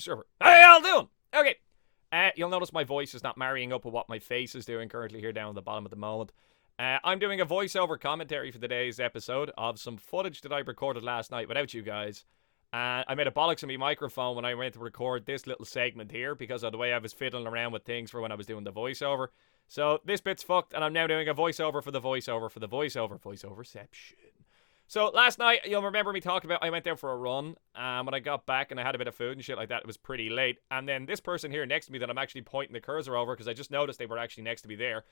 server. How y'all doing? Okay. You'll notice my voice is not marrying up with what my face is doing currently here down at the bottom at the moment. I'm doing a voiceover commentary for today's episode of some footage that I recorded last night without you guys. I made a bollocks of my microphone when I went to record this little segment here because of the way I was fiddling around with things for when I was doing the voiceover. So this bit's fucked, and I'm now doing a voiceover for the voiceover for the voiceoverception. So last night, you'll remember me talking about I went out for a run, when I got back and I had a bit of food and shit like that, it was pretty late. And then this person here next to me that I'm actually pointing the cursor over, because I just noticed they were actually next to me there,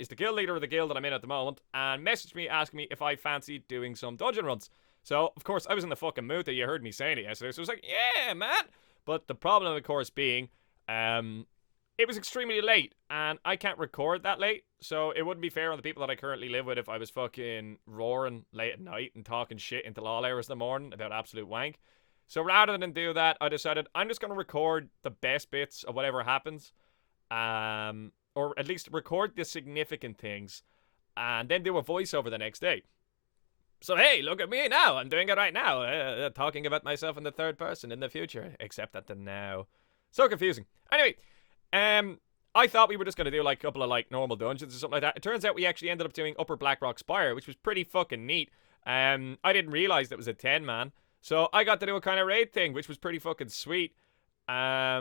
is the guild leader of the guild that I'm in at the moment, and messaged me asking me if I fancied doing some dungeon runs. So, of course, I was in the fucking mood that you heard me saying it yesterday, so I was like, yeah, man! But the problem, of course, being, it was extremely late, and I can't record that late, so it wouldn't be fair on the people that I currently live with if I was fucking roaring late at night and talking shit until all hours of the morning about absolute wank. So rather than do that, I decided I'm just going to record the best bits of whatever happens, or at least record the significant things, and then do a voiceover the next day. So hey, look at me now, I'm doing it right now, talking about myself in the third person in the future, except at the now. So confusing. Anyway, I thought we were just going to do like a couple of like normal dungeons or something like that. It turns out we actually ended up doing upper blackrock spire, which was pretty fucking neat. I didn't realize that it was a 10-man, so I got to do a kind of raid thing, which was pretty fucking sweet. I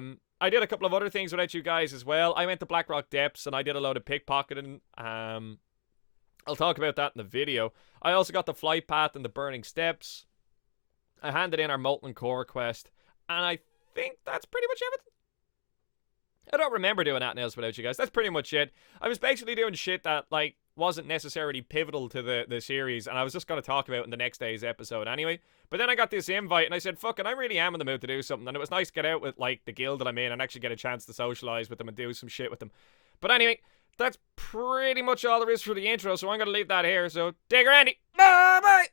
did a couple of other things without you guys as well. I went to Blackrock Depths and I did a load of pickpocketing. I'll talk about that in the video. I also got the flight path and the burning steps. I handed in our molten core quest, and I think that's pretty much everything. I don't remember doing anything else without you guys. That's pretty much it. I was basically doing shit that, like, wasn't necessarily pivotal to the series, and I was just going to talk about in the next day's episode anyway. But then I got this invite, and I said, fuck it, I really am in the mood to do something, and it was nice to get out with, like, the guild that I'm in and actually get a chance to socialize with them and do some shit with them. But anyway, that's pretty much all there is for the intro, so I'm going to leave that here. So, take her, Andy. Bye-bye!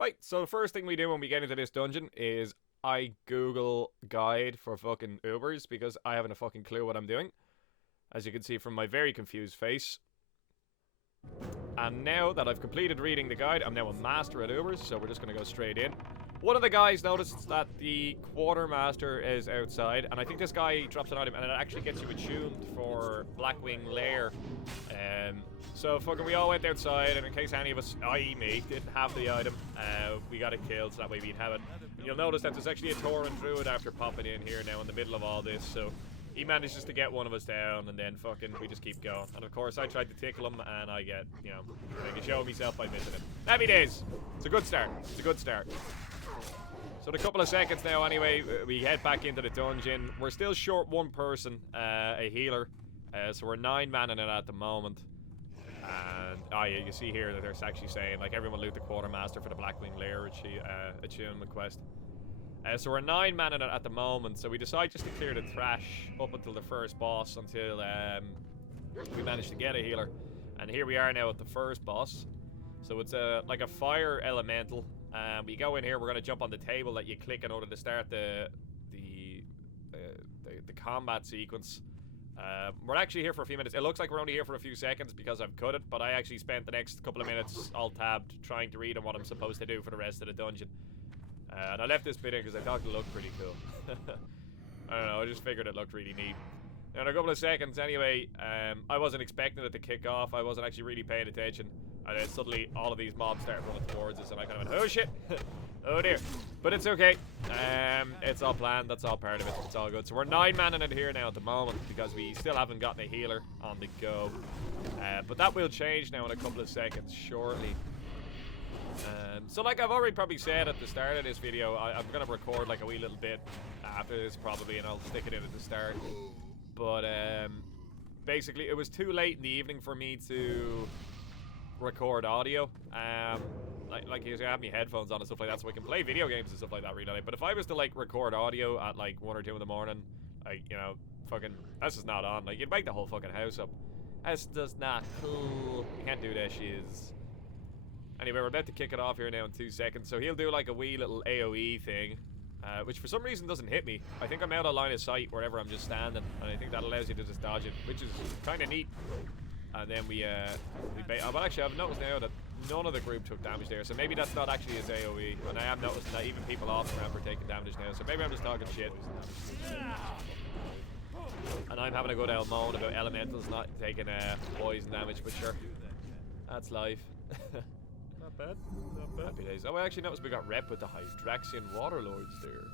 Right, so the first thing we do when we get into this dungeon is I Google guide for fucking Ubers because I haven't a fucking clue what I'm doing, as you can see from my very confused face. And now that I've completed reading the guide, I'm now a master at Ubers, so we're just going to go straight in. One of the guys noticed that the quartermaster is outside, and I think this guy drops an item, and it actually gets you attuned for Blackwing Lair. So fucking we all went outside, and in case any of us, i.e. me, didn't have the item, we got it killed, so that way we'd have it. You'll notice that there's actually a Tauren Druid after popping in here now in the middle of all this, so he manages to get one of us down, and then fucking we just keep going. And of course, I tried to tickle him, and I get, you know, make a show of myself by missing it. Happy days! It's a good start. It's a good start. So in a couple of seconds now, anyway, we head back into the dungeon. We're still short one person, a healer, so we're 9-manning it at the moment. And, oh yeah, you see here that they're actually saying, like, everyone loot the quartermaster for the Blackwing Lair attunement quest. So we're 9-manning it at the moment, so we decide just to clear the trash up until the first boss, until we manage to get a healer. And here we are now at the first boss. So it's like a fire elemental. We go in here, we're going to jump on the table that you click in order to start the combat sequence. We're actually here for a few minutes. It looks like we're only here for a few seconds because I've cut it, but I actually spent the next couple of minutes alt-tabbed trying to read on what I'm supposed to do for the rest of the dungeon. And I left this bit in because I thought it looked pretty cool. I don't know, I just figured it looked really neat. Now, in a couple of seconds, anyway, I wasn't expecting it to kick off. I wasn't actually really paying attention. And then suddenly, all of these mobs started running towards us, and I kind of went, oh shit! Oh dear. But it's okay. It's all planned. That's all part of it. It's all good. So we're 9-manning it here now at the moment because we still haven't gotten a healer on the go. But that will change now in a couple of seconds shortly. So like I've already probably said at the start of this video, I'm going to record like a wee little bit after this probably, and I'll stick it in at the start. But basically it was too late in the evening for me to record audio. Like you have me headphones on and stuff like that, so I can play video games and stuff like that really. But if I was to like record audio at like 1 or 2 in the morning, like, you know, fucking, that's just not on. Like, you'd wake the whole fucking house up. That's just not cool. You can't do that shiz. Anyway, we're about to kick it off here now in 2 seconds. So he'll do like a wee little AoE thing, which for some reason doesn't hit me. I think I'm out of line of sight wherever I'm just standing, and I think that allows you to just dodge it, which is kind of neat. And then well, actually, I've noticed now that none of the group took damage there, so maybe that's not actually his AoE. And I am noticing that even people off the ramp are taking damage now, so maybe I'm just talking shit. And I'm having a good old moan about elementals not taking poison damage, but sure, that's life. Not bad, not bad. Happy days. Oh, I actually noticed we got rep with the Hydraxian Waterlords there.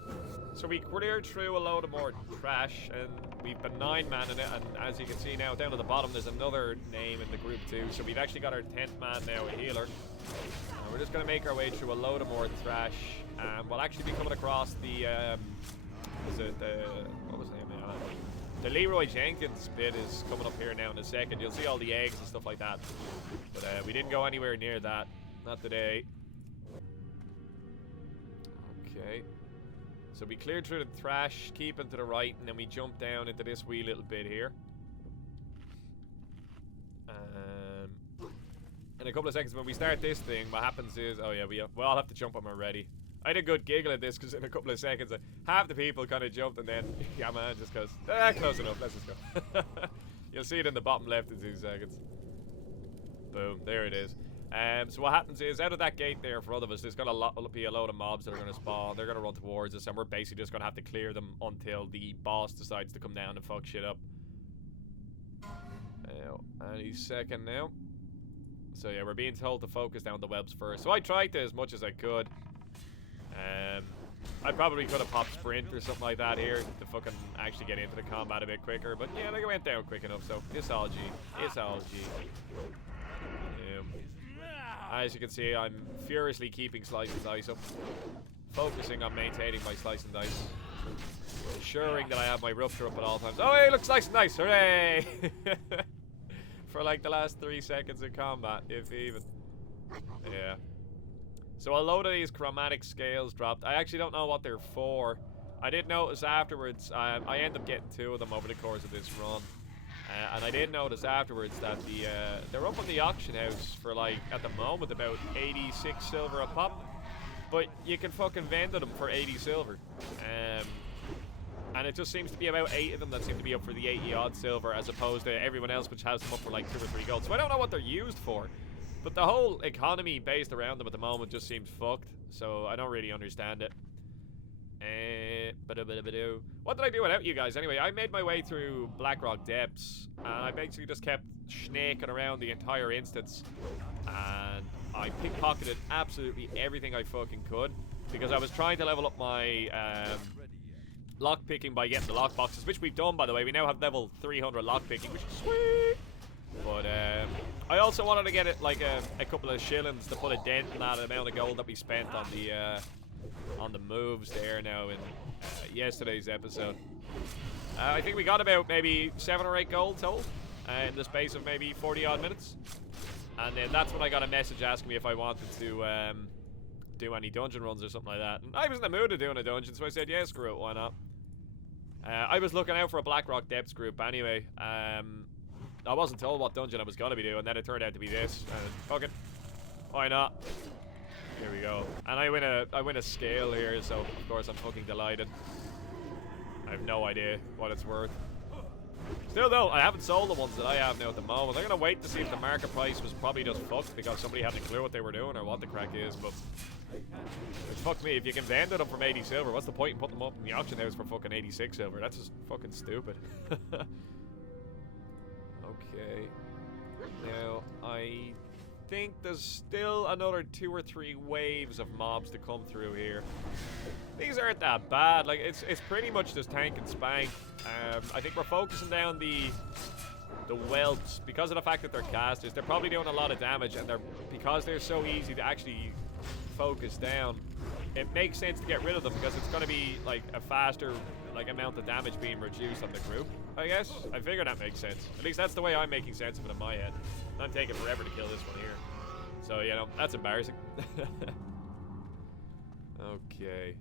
So we cleared through a load of more trash, and we've been 9-man in it, and as you can see now, down at the bottom, there's another name in the group too. So we've actually got our 10th man now, a healer. And we're just going to make our way through a load of more trash, and we'll actually be coming across the, what was the name of it? The Leroy Jenkins bit is coming up here now in a second. You'll see all the eggs and stuff like that. But we didn't go anywhere near that. Not today. Okay. So we cleared through the trash, keeping to the right, and then we jumped down into this wee little bit here. In a couple of seconds when we start this thing, what happens is, oh yeah, we'll all have to jump when we're ready. I had a good giggle at this because in a couple of seconds, half the people kind of jumped and then, yeah man, just goes, close enough, let's just go. You'll see it in the bottom left in 2 seconds. Boom, there it is. So what happens is, out of that gate there in front of us, there's going to be a load of mobs that are going to spawn. They're going to run towards us, and we're basically just going to have to clear them until the boss decides to come down and fuck shit up. Any second now. So yeah, we're being told to focus down the webs first. So I tried to as much as I could. I probably could have popped sprint or something like that here to fucking actually get into the combat a bit quicker. But yeah, they went down quick enough, so it's all G. It's all G. As you can see, I'm furiously keeping slice and dice up. Focusing on maintaining my slice and dice. Ensuring that I have my rupture up at all times. Oh hey, look, slice and dice, hooray! For like the last 3 seconds of combat, if even. Yeah. So a load of these chromatic scales dropped. I actually don't know what they're for. I did notice afterwards, I ended up getting 2 of them over the course of this run. And I did notice afterwards that they're up on the auction house for like, at the moment, about 86 silver a pop. But you can fucking vendor them for 80 silver. And it just seems to be about 8 of them that seem to be up for the 80 odd silver, as opposed to everyone else which has them up for like 2 or 3 gold. So I don't know what they're used for. But the whole economy based around them at the moment just seems fucked. So I don't really understand it. What did I do without you guys? Anyway, I made my way through Blackrock Depths. And I basically just kept snaking around the entire instance. And I pickpocketed absolutely everything I fucking could. Because I was trying to level up my lockpicking by getting the lockboxes. Which we've done, by the way. We now have level 300 lockpicking, which is sweet. But I also wanted to get it like a couple of shillings to put a dent in that amount of gold that we spent on the moves there now in yesterday's episode. I think we got about maybe 7 or 8 gold total in the space of maybe 40 odd minutes. And then that's when I got a message asking me if I wanted to do any dungeon runs or something like that. And I was in the mood of doing a dungeon, so I said, yeah, screw it, why not? I was looking out for a Blackrock Depths group anyway. I wasn't told what dungeon I was going to be doing, and then it turned out to be this. And fuck it. Why not? Here we go. And I win a scale here, so of course I'm fucking delighted. I have no idea what it's worth. Still though, I haven't sold the ones that I have now at the moment. I'm gonna wait to see if the market price was probably just fucked because somebody hadn't a clue what they were doing or what the crack is, but it's fuck me. If you can vend them from 80 silver, what's the point in putting them up in the auction house for fucking 86 silver? That's just fucking stupid. Okay. Now, I think there's still another 2 or 3 waves of mobs to come through here. These aren't that bad. Like, it's pretty much just tank and spank. I think we're focusing down the whelps because of the fact that they're casters. They're probably doing a lot of damage, and because they're so easy to actually focus down, it makes sense to get rid of them because it's going to be like a faster amount of damage being reduced on the group, I guess. I figure that makes sense. At least that's the way I'm making sense of it in my head. I'm taking forever to kill this one here. So, you know, that's embarrassing. Okay.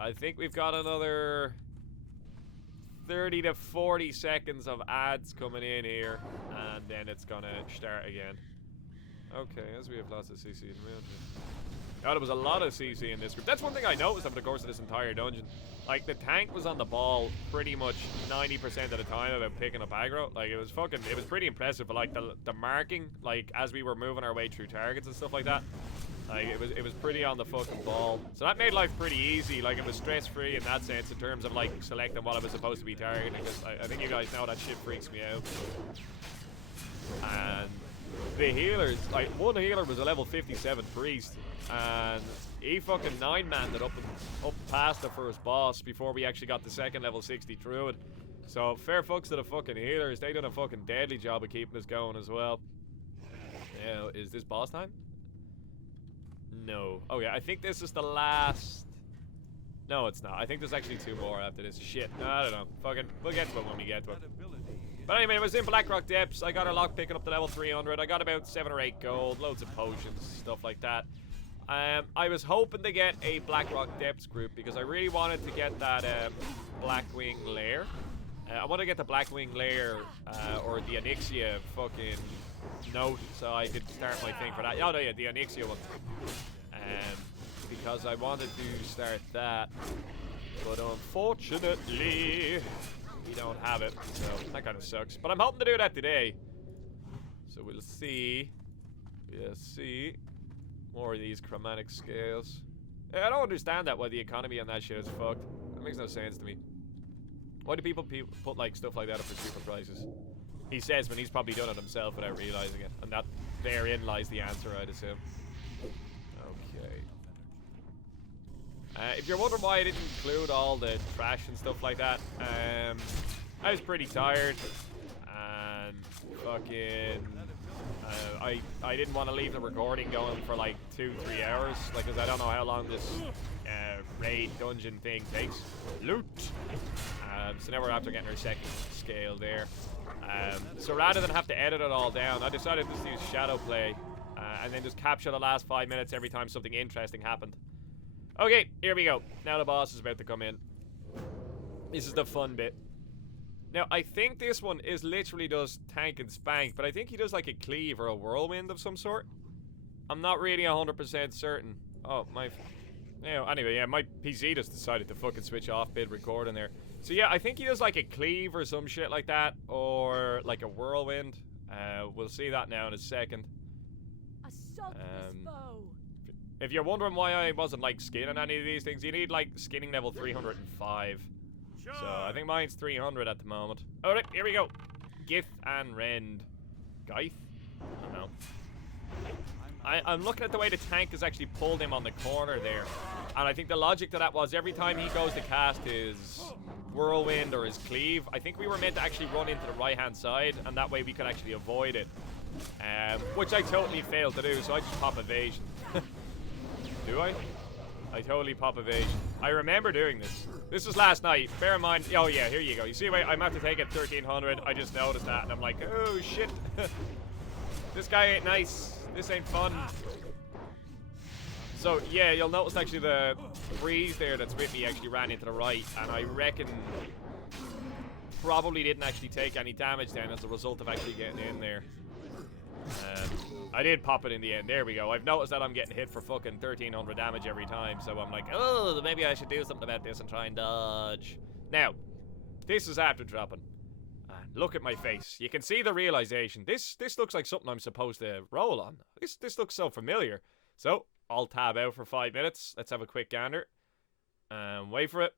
I think we've got another 30 to 40 seconds of ads coming in here, and then it's gonna start again. Okay, as we have lots of CC around here. Oh, there was a lot of CC in this group. That's one thing I noticed over the course of this entire dungeon. Like, the tank was on the ball pretty much 90% of the time about picking up aggro. Like, it was pretty impressive. But, like, the marking, like, as we were moving our way through targets and stuff like that, like, it was pretty on the fucking ball. So that made life pretty easy. Like, it was stress-free in that sense in terms of, like, selecting what I was supposed to be targeting. Because I think you guys know that shit freaks me out. And the healers, like, one healer was a level 57 priest. And he fucking 9-manned it up past the first boss before we actually got the second level 60 druid. So fair fucks to the fucking healers. They done a fucking deadly job of keeping us going as well. Now, is this boss time? No. Oh yeah, I think this is the last. No, it's not. I think there's actually 2 more after this. Shit. No, I don't know. Fucking, we'll get to it when we get to it. But anyway, I was in Blackrock Depths. I got a lock picking up to level 300. I got about 7 or 8 gold, loads of potions, stuff like that. I was hoping to get a Blackrock Depths group because I really wanted to get that Blackwing Lair. I want to get the Blackwing Lair or the Onyxia fucking note so I could start my thing for that. Oh no, yeah, the Onyxia one. Because I wanted to start that, but unfortunately we don't have it, so that kind of sucks. But I'm hoping to do that today, so we'll see. We'll see. More of these chromatic scales. I don't understand that, why the economy on that shit is fucked. That makes no sense to me. Why do people put like stuff like that up for cheaper prices? He says when he's probably done it himself without realizing it, and that therein lies the answer, I'd assume. Okay. If you're wondering why I didn't include all the trash and stuff like that, I was pretty tired, and fucking I didn't want to leave the recording going for like 2-3 hours, like, because I don't know how long this raid dungeon thing takes. Loot. So now we're after getting our second scale there. So rather than have to edit it all down, I decided to just use shadow play and then just capture the last 5 minutes every time something interesting happened. Okay, here we go. Now the boss is about to come in. This is the fun bit. Now, I think this one is literally just tank and spank, but I think he does like a cleave or a whirlwind of some sort. I'm not really 100% certain. Oh, my... Anyway, yeah, my PC just decided to fucking switch off bid recording there. So yeah, I think he does like a cleave or some shit like that, or like a whirlwind. We'll see that now in a second. If you're wondering why I wasn't like skinning any of these things, you need like skinning level 305. Sure. So I think mine's 300 at the moment. Alright, here we go. Gith and Rend. Geith? I don't know. I'm looking at the way the tank has actually pulled him on the corner there. And I think the logic to that was every time he goes to cast his whirlwind or his cleave, I think we were meant to actually run into the right hand side, and that way we could actually avoid it. Which I totally failed to do, so I just pop evasion. Do I? I totally pop evasion. I remember doing this. This was last night. Bear in mind. Oh yeah, here you go. You see, wait, I'm about to take it 1300. I just noticed that, and I'm like, oh shit. This guy ain't nice. This ain't fun. So yeah, you'll notice actually the breeze there that's with me actually ran into the right, and I reckon probably didn't actually take any damage then as a result of actually getting in there. I did pop it in the end. There we go. I've noticed that I'm getting hit for fucking 1300 damage every time, so I'm like, oh, maybe I should do something about this and try and dodge. Now, this is after dropping. Look at my face. You can see the realization. This looks like something I'm supposed to roll on. This looks so familiar. So, I'll tab out for 5 minutes. Let's have a quick gander. Wait for it.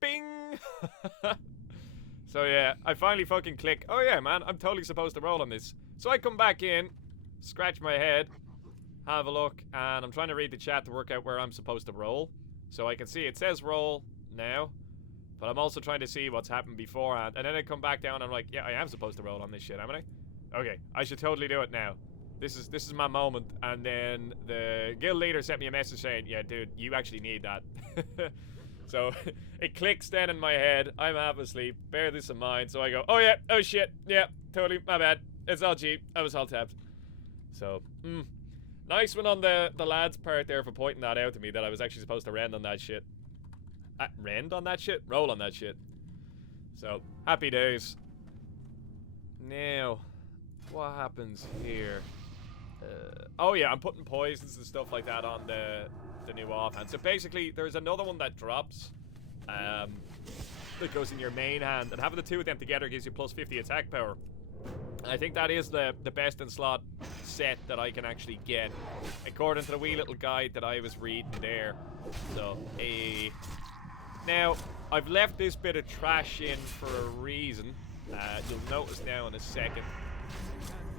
Bing! So yeah, I finally fucking click. Oh yeah, man, I'm totally supposed to roll on this. So I come back in, scratch my head, have a look, and I'm trying to read the chat to work out where I'm supposed to roll. So I can see it says roll now, but I'm also trying to see what's happened beforehand. And then I come back down and I'm like, yeah, I am supposed to roll on this shit, am I? Okay, I should totally do it now. This is my moment. And then the guild leader sent me a message saying, yeah, dude, you actually need that. So it clicks then in my head. I'm half asleep. Bear this in mind. So I go, oh yeah, oh shit, yeah, totally, my bad. It's all cheap. I was all tapped. So, nice one on the lad's part there for pointing that out to me, that I was actually supposed to rend on that shit. Rend on that shit? Roll on that shit. So, happy days. Now, what happens here? Oh yeah, I'm putting poisons and stuff like that on the new offhand. So basically, there's another one that drops, that goes in your main hand, and having the two of them together gives you plus 50 attack power. And I think that is the best in slot set that I can actually get, according to the wee little guide that I was reading there. So, now I've left this bit of trash in for a reason. You'll notice now in a second.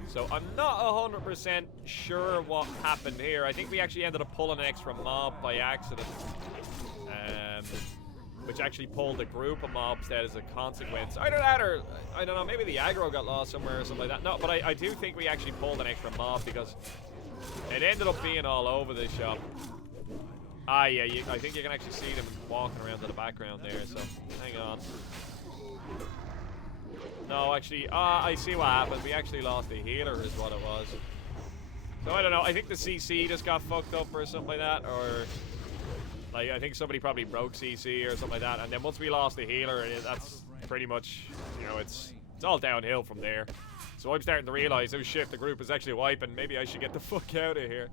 So I'm not 100% sure what happened here. I think we actually ended up pulling an extra mob by accident, which actually pulled a group of mobs dead as a consequence. Either that or, I don't know, maybe the aggro got lost somewhere or something like that. No, but I do think we actually pulled an extra mob because it ended up being all over this shop. Ah, yeah, I think you can actually see them walking around in the background there, so hang on. No, actually, I see what happened. We actually lost a healer is what it was. So I don't know, I think the CC just got fucked up or something like that, or like I think somebody probably broke CC or something like that, and then once we lost the healer, that's pretty much, you know, it's all downhill from there. So I'm starting to realize, oh shit, the group is actually wiping, maybe I should get the fuck out of here.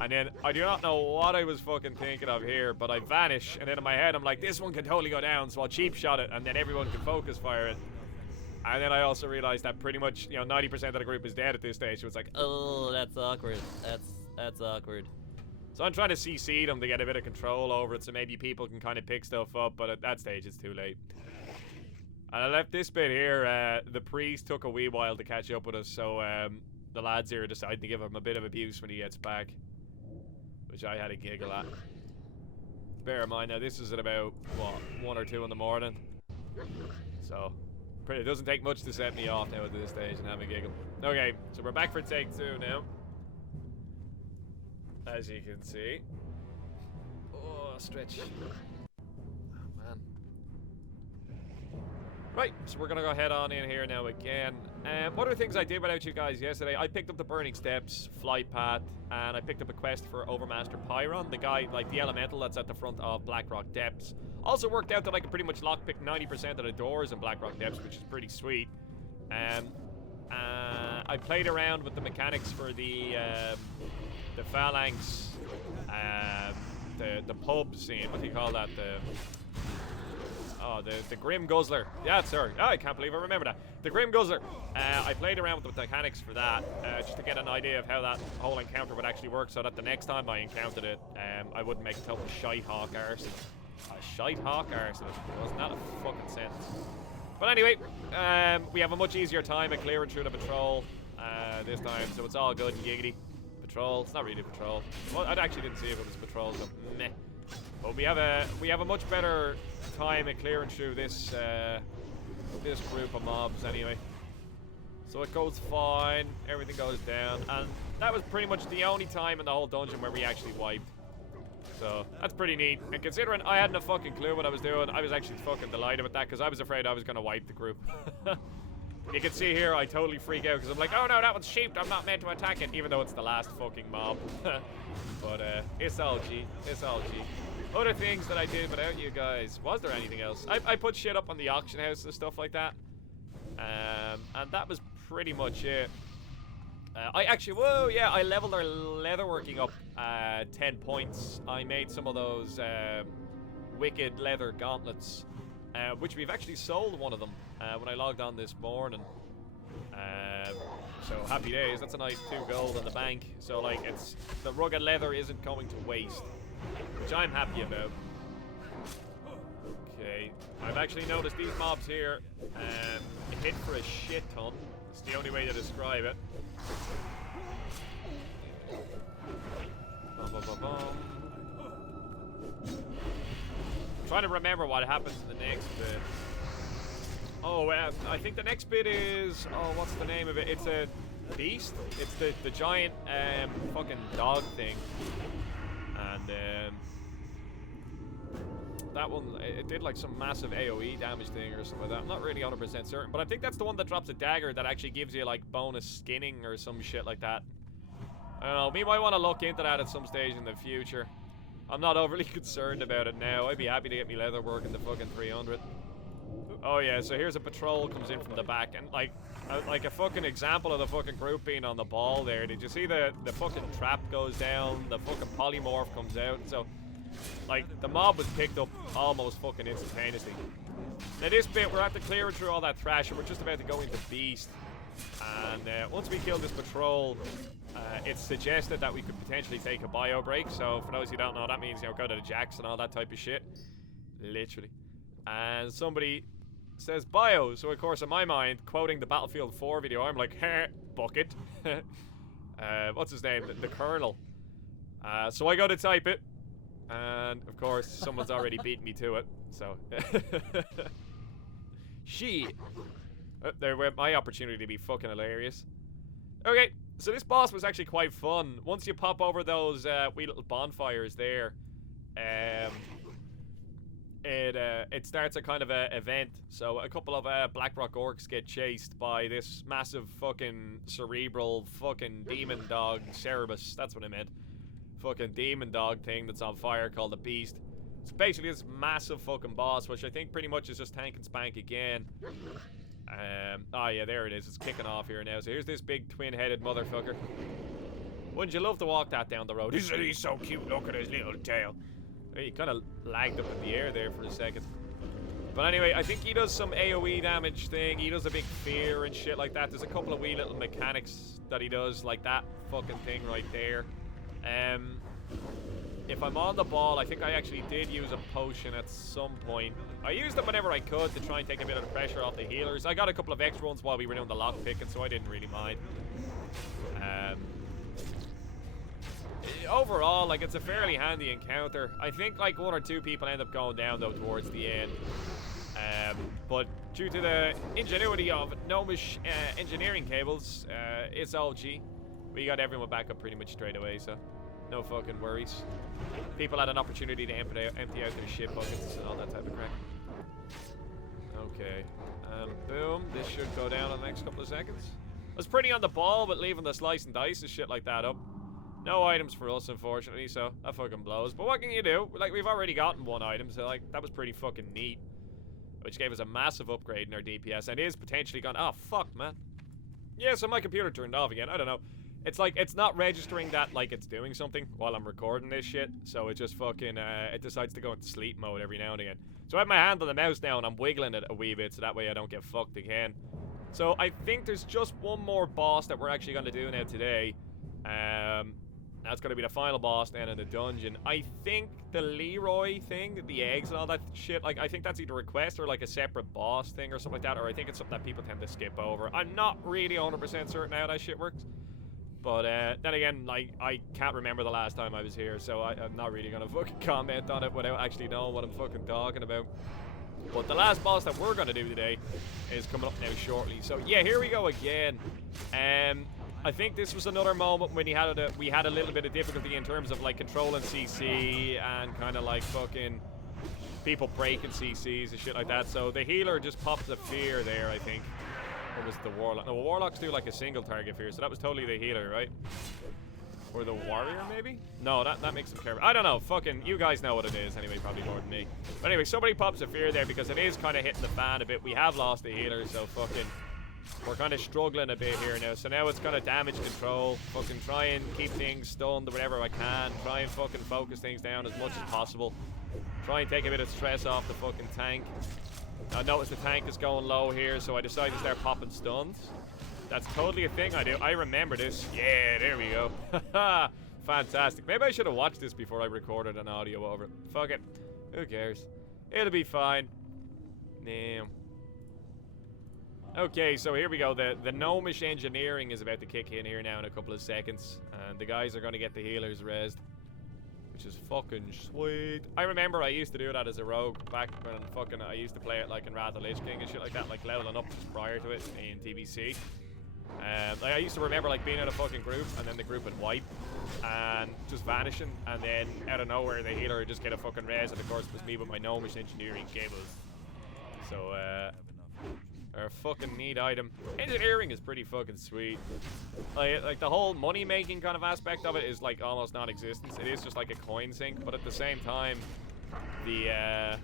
And then, I do not know what I was fucking thinking of here, but I vanish, and then in my head I'm like, this one can totally go down, so I'll cheap shot it, and then everyone can focus fire it. And then I also realized that pretty much, you know, 90% of the group is dead at this stage, so it's like, oh, that's awkward, that's awkward. So I'm trying to CC them to get a bit of control over it, so maybe people can kind of pick stuff up, but at that stage it's too late. And I left this bit here, the priest took a wee while to catch up with us, so the lads here decided to give him a bit of abuse when he gets back, which I had a giggle at. Bear in mind now, this is at about, what, 1 or 2 in the morning. So, it doesn't take much to set me off now at this stage and have a giggle. Okay, so we're back for take 2 now. As you can see. Oh, stretch. Oh, man. Right, so we're gonna go head on in here now again. One of the things I did without you guys yesterday, I picked up the Burning Steps, Flight Path, and I picked up a quest for Overmaster Pyron, the guy, like the elemental that's at the front of Blackrock Depths. Also worked out that I can pretty much lockpick 90% of the doors in Blackrock Depths, which is pretty sweet. I played around with the mechanics for the phalanx, the pub scene, what do you call that? The Grim Guzzler. Yeah, sir. Oh, I can't believe I remember that. The Grim Guzzler. I played around with the mechanics for that, just to get an idea of how that whole encounter would actually work, so that the next time I encountered it, I wouldn't make a total shite hawk arse. A shite hawk arse. Wasn't that a fucking sentence? But anyway, we have a much easier time at clearing through the patrol this time, so it's all good and giggity. Patrol. It's not really a patrol. Well, I actually didn't see if it was a patrol, so meh. But we have a much better time at clearing through this this group of mobs anyway. So it goes fine, everything goes down, and that was pretty much the only time in the whole dungeon where we actually wiped. So that's pretty neat. And considering I hadn't a fucking clue what I was doing, I was actually fucking delighted with that because I was afraid I was gonna wipe the group. You can see here I totally freak out because I'm like, oh no, that one's sheeped, I'm not meant to attack it, even though it's the last fucking mob. But it's all G. It's all G. Other things that I did without you guys. Was there anything else? I put shit up on the auction house and stuff like that. And that was pretty much it. I actually, whoa, yeah, I leveled our leatherworking up 10 points. I made some of those wicked leather gauntlets, which we've actually sold one of them when I logged on this morning. So happy days. That's a nice 2 gold in the bank. So like, it's the rugged leather isn't going to waste, which I'm happy about. Okay, I've actually noticed these mobs here hit for a shit ton. It's the only way to describe it. I'm trying to remember what happens in the next bit. Oh, I think the next bit is, oh, what's the name of it? It's a beast. It's the giant fucking dog thing. And that one, it did like some massive AoE damage thing or something like that. I'm not really 100% certain, but I think that's the one that drops a dagger that actually gives you like bonus skinning or some shit like that. I don't know, we might want to look into that at some stage in the future. I'm not overly concerned about it now. I'd be happy to get me leather working the fucking 300. Oh yeah, so here's a patrol comes in from the back, and like a fucking example of the fucking group being on the ball there. Did you see the fucking trap goes down, the fucking polymorph comes out, so like the mob was picked up almost fucking instantaneously. Now this bit, we're after clearing through all that trash, and we're just about to go into Beast. And once we kill this patrol, it's suggested that we could potentially take a bio break. So for those who don't know, that means, you know, go to the jacks and all that type of shit. Literally. And somebody says bio, so of course in my mind, quoting the Battlefield 4 video, I'm like, heh, bucket. What's his name? The Colonel. So I go to type it, and of course someone's already beaten me to it, so shit. There went my opportunity to be fucking hilarious. Okay, so this boss was actually quite fun. Once you pop over those wee little bonfires there, it starts a kind of a event. So a couple of blackrock orcs get chased by this massive fucking cerebral fucking demon dog, Cerebus, that's what I meant. Fucking demon dog thing that's on fire called the Beast. It's basically this massive fucking boss, which I think pretty much is just tank and spank again. Oh yeah, there it is. It's kicking off here now. So here's this big twin-headed motherfucker. Wouldn't you love to walk that down the road? Isn't he so cute? Look at his little tail. He kind of lagged up in the air there for a second. But anyway, I think he does some AoE damage thing. He does a big fear and shit like that. There's a couple of wee little mechanics that he does, like that fucking thing right there. If I'm on the ball, I think I actually did use a potion at some point. I used them whenever I could to try and take a bit of the pressure off the healers. I got a couple of extra ones while we were doing the lock picking, so I didn't really mind. Overall, like, it's a fairly handy encounter. I think like 1 or 2 people end up going down though towards the end. But due to the ingenuity of gnomish engineering cables, it's OG. We got everyone back up pretty much straight away, so no fucking worries. People had an opportunity to empty out their shit buckets and all that type of crap. Okay. Boom. This should go down in the next couple of seconds. I was pretty on the ball, but leaving the slice and dice and shit like that up. No items for us, unfortunately, so that fucking blows. But what can you do? Like, we've already gotten 1 item, so, like, that was pretty fucking neat. Which gave us a massive upgrade in our DPS, and is potentially gone. Oh, fuck, man. Yeah, so my computer turned off again. I don't know. It's like, it's not registering that, like, it's doing something while I'm recording this shit. So it just fucking, it decides to go into sleep mode every now and again. So I have my hand on the mouse now, and I'm wiggling it a wee bit, so that way I don't get fucked again. So I think there's just 1 more boss that we're actually going to do now today. That's going to be the final boss then in the dungeon. I think the Leroy thing, the eggs and all that shit, like, I think that's either a quest or, like, a separate boss thing or something like that, or I think it's something that people tend to skip over. I'm not really 100% certain how that shit works. But, then again, like, I can't remember the last time I was here, so I'm not really going to fucking comment on it without actually knowing what I'm fucking talking about. But the last boss that we're going to do today is coming up now shortly. So, yeah, here we go again. I think this was another moment when we had a little bit of difficulty in terms of, like, controlling CC and kind of, like, fucking people breaking CCs and shit like that. So the healer just popped the fear there, I think. Or was it the warlock? No, warlocks do, like, a single target fear, so that was totally the healer, right? Or the warrior, maybe? No, that makes them care. I don't know. Fucking, you guys know what it is anyway, probably more than me. But anyway, somebody pops a fear there because it is kind of hitting the fan a bit. We have lost the healer, so fucking... We're kind of struggling a bit here now, so now it's kind of damage control. Fucking try and keep things stunned or whatever I can. Try and fucking focus things down as much as possible. Try and take a bit of stress off the fucking tank. I notice the tank is going low here, so I decided to start popping stuns. That's totally a thing I do. I remember this. Yeah, there we go. Fantastic. Maybe I should have watched this before I recorded an audio over it. Fuck it. Who cares? It'll be fine. Damn. Okay, so here we go. The gnomish engineering is about to kick in here now in a couple of seconds. And the guys are going to get the healers rezzed. Which is fucking sweet. I remember I used to do that as a rogue back when fucking I used to play it like in Wrath of the Lich King and shit like that. Like leveling up just prior to it in TBC. Like I used to remember like being in a fucking group and then the group would wipe. And just vanishing. And then out of nowhere the healer would just get a fucking res. And of course it was me with my gnomish engineering cables. So our fucking neat item. Engineering is pretty fucking sweet. Like the whole money making kind of aspect of it is like almost non-existent. It is just like a coin sink, but at the same time, the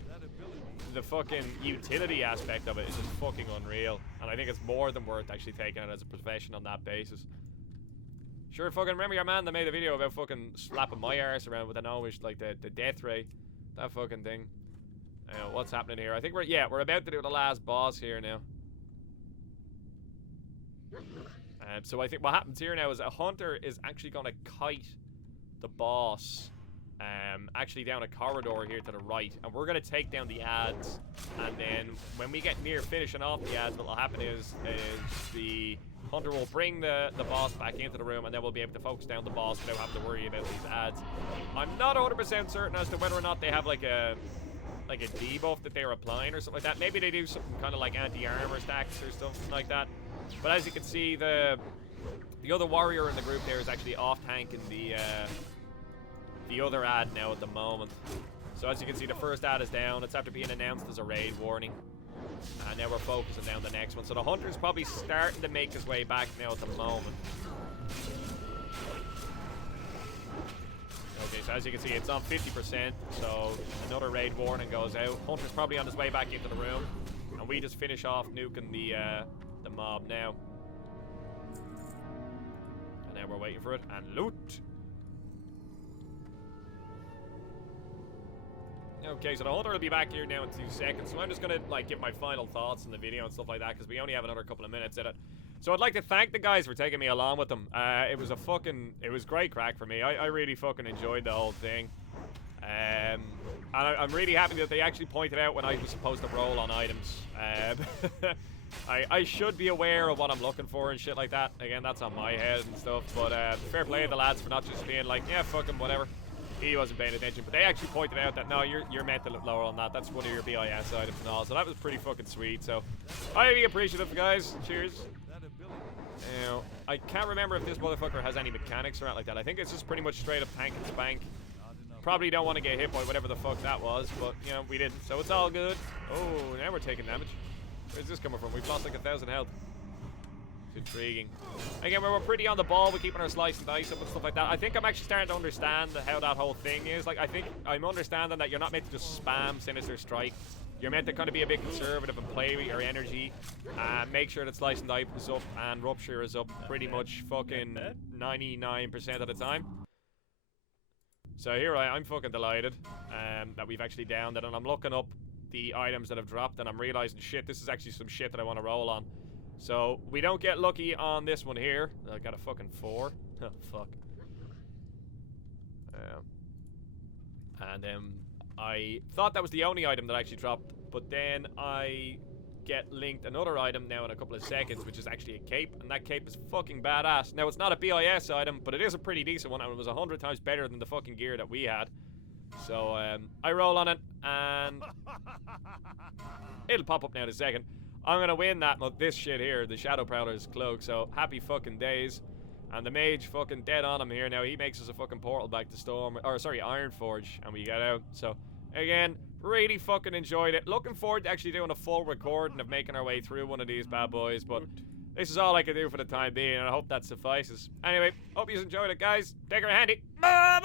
the fucking utility aspect of it is just fucking unreal. And I think it's more than worth actually taking it as a profession on that basis. Sure, fucking remember your man that made a video about fucking slapping my arse around with an always like the death ray. That fucking thing. What's happening here? I think we're about to do the last boss here now. So I think what happens here now is a hunter is actually going to kite the boss actually down a corridor here to the right, and we're going to take down the ads, and then when we get near finishing off the ads, what will happen is the hunter will bring the boss back into the room, and then we'll be able to focus down the boss without having to worry about these ads. I'm not 100% certain as to whether or not they have like a debuff that they're applying or something like that. Maybe they do something kind of like anti-armor stacks or something like that. But as you can see, the other warrior in the group there is actually off-tanking the other ad now at the moment. So as you can see, the first ad is down. It's after being announced as a raid warning. And now we're focusing down the next one. So the hunter's probably starting to make his way back now at the moment. Okay, so as you can see, it's on 50%. So another raid warning goes out. Hunter's probably on his way back into the room. And we just finish off nuking the mob now. And now we're waiting for it. And loot! Okay, so the hunter will be back here now in 2 seconds, so I'm just gonna like give my final thoughts on the video and stuff like that because we only have another couple of minutes in it. So I'd like to thank the guys for taking me along with them. It was great crack for me. I really fucking enjoyed the whole thing. And I'm really happy that they actually pointed out when I was supposed to roll on items. I should be aware of what I'm looking for and shit like that. Again, that's on my head and stuff, but fair play to the lads for not just being like, yeah, fucking whatever. He wasn't paying attention, but they actually pointed out that no, you're meant to look lower on that. That's one of your BIS items and all, so that was pretty fucking sweet. So I be appreciative, guys. Cheers. Now, I can't remember if this motherfucker has any mechanics or not like that. I think it's just pretty much straight up tank and spank. Probably don't want to get hit by whatever the fuck that was, but you know, we didn't, so it's all good. Oh, now we're taking damage. Where's this coming from? We've lost like 1,000 health. It's intriguing. Again, we're pretty on the ball with keeping our slice and dice up and stuff like that. I think I'm actually starting to understand how that whole thing is. Like, I think I'm understanding that you're not meant to just spam Sinister Strike. You're meant to kind of be a bit conservative and play with your energy. Make sure that slice and dice is up and rupture is up pretty much fucking 99% of the time. So here I'm fucking delighted that we've actually downed it, and I'm looking up the items that have dropped, and I'm realizing, shit, this is actually some shit that I want to roll on. So we don't get lucky on this one here. I got a fucking 4. Oh, fuck. And I thought that was the only item that actually dropped, but then I get linked another item now in a couple of seconds, which is actually a cape, and that cape is fucking badass. Now, it's not a BIS item, but it is a pretty decent one, and it was 100 times better than the fucking gear that we had. So, I roll on it, and it'll pop up now in a second. I'm gonna win this shit here, the Shadow Prowler's cloak, so happy fucking days. And the mage fucking dead on him here now. He makes us a fucking portal back to Ironforge, and we get out. So, again, really fucking enjoyed it. Looking forward to actually doing a full recording of making our way through one of these bad boys, but this is all I can do for the time being, and I hope that suffices. Anyway, hope you enjoyed it, guys. Take her handy. Bye!